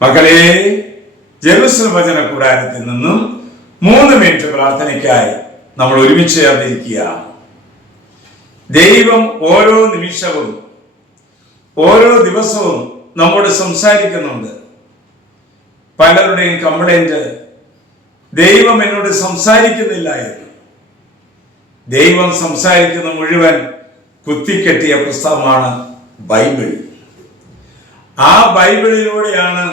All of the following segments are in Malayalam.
മക്കളെ, ജെറുസലേം വചന കൂടാരത്തിൽ നിന്നും 3 മിനിറ്റ് പ്രാർത്ഥനയ്ക്കായി നമ്മൾ ഒരുമിച്ച് ചേർന്നിരിക്കുക. ദൈവം ഓരോ നിമിഷവും ഓരോ ദിവസവും നമ്മോട് സംസാരിക്കുന്നുണ്ട്. പലരുടെയും കംപ്ലൈന്റ്, ദൈവം എന്നോട് സംസാരിക്കുന്നില്ല എന്ന്. ദൈവം സംസാരിക്കുന്ന മുഴുവൻ കുത്തിക്കെട്ടിയ പുസ്തകമാണ് ബൈബിൾ. ആ ബൈബിളിലൂടെയാണ്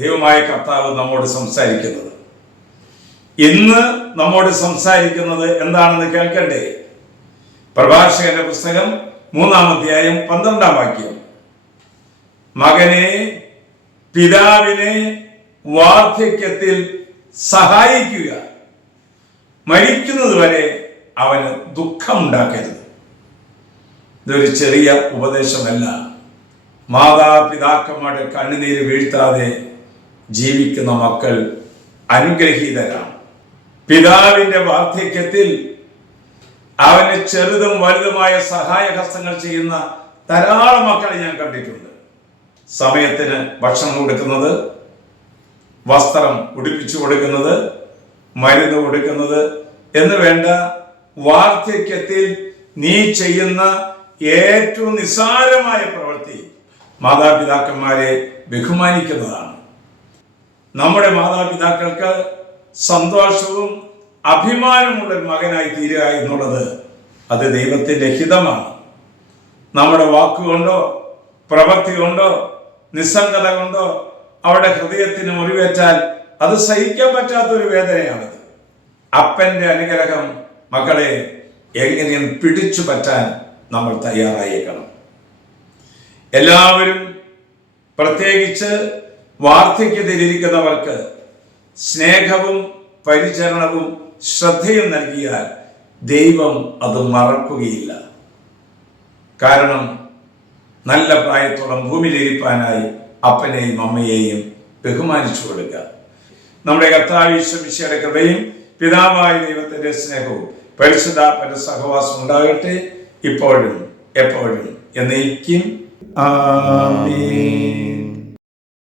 ദൈവമായ കർത്താവ് നമ്മോട് സംസാരിക്കുന്നത്. ഇന്ന് നമ്മോട് സംസാരിക്കുന്നത് എന്താണെന്ന് കേൾക്കണ്ടേ? പ്രഭാഷകന്റെ പുസ്തകം 3-ാം അധ്യായം 12-ാം വാക്യം. മകനെ, പിതാവിനെ വാർദ്ധക്യത്തിൽ സഹായിക്കുക, മരിക്കുന്നത് വരെ അവന് ദുഃഖമുണ്ടാക്കരുത്. ഇതൊരു ചെറിയ ഉപദേശമല്ല. മാതാപിതാക്കന്മാരുടെ കണ്ണുനീര് വീഴ്ത്താതെ ജീവിക്കുന്ന മക്കൾ അനുഗ്രഹീതരാണ്. പിതാവിന്റെ വാർദ്ധക്യത്തിൽ അവന് ചെറുതും വലുതുമായ സഹായഹസ്തങ്ങൾ ചെയ്യുന്ന ധാരാളം മക്കളെ ഞാൻ കണ്ടിട്ടുണ്ട്. സമയത്തിന് ഭക്ഷണം കൊടുക്കുന്നത്, വസ്ത്രം ഉടുപ്പിച്ചു കൊടുക്കുന്നത്, മരുന്ന് കൊടുക്കുന്നത് എന്ന് വേണ്ട വാർദ്ധക്യത്തിൽ നീ ചെയ്യുന്ന ഏറ്റവും നിസ്സാരമായ പ്രവൃത്തി മാതാപിതാക്കന്മാരെ ബഹുമാനിക്കുന്നതാണ്. നമ്മുടെ മാതാപിതാക്കൾക്ക് സന്തോഷവും അഭിമാനമുള്ള ഒരു മകനായി തീരുക എന്നുള്ളത് അത് ദൈവത്തിന്റെ ഹിതമാണ്. നമ്മുടെ വാക്കുകൊണ്ടോ പ്രവൃത്തി കൊണ്ടോ നിസ്സംഗത കൊണ്ടോ അവരുടെ ഹൃദയത്തിന് മുറിവേറ്റാൽ അത് സഹിക്കാൻ പറ്റാത്തൊരു വേദനയാണത്. അപ്പന്റെ അനുഗ്രഹം മക്കളെ എങ്ങനെയും പിടിച്ചു പറ്റാൻ നമ്മൾ തയ്യാറായേക്കണം. എല്ലാവരും, പ്രത്യേകിച്ച് വാർദ്ധക്യത്തിലിരിക്കുന്നവർക്ക് സ്നേഹവും പരിചരണവും ശ്രദ്ധയും നൽകിയാൽ ദൈവം അത് മറക്കുകയില്ല. കാരണം നല്ല പ്രായത്തോളം ഭൂമിയിലിരിപ്പാനായി അപ്പനെയും അമ്മയെയും ബഹുമാനിച്ചു കൊടുക്കുക. നമ്മുടെ കർത്താവ് യേശു മിശിഹായുടെ കൃപയും പിതാവായ ദൈവത്തിന്റെ സ്നേഹവും പരിശുദ്ധാത്മാവിന്റെ സഹവാസം ഉണ്ടാകട്ടെ, ഇപ്പോഴും എപ്പോഴും എന്നേക്കും. ആമേൻ.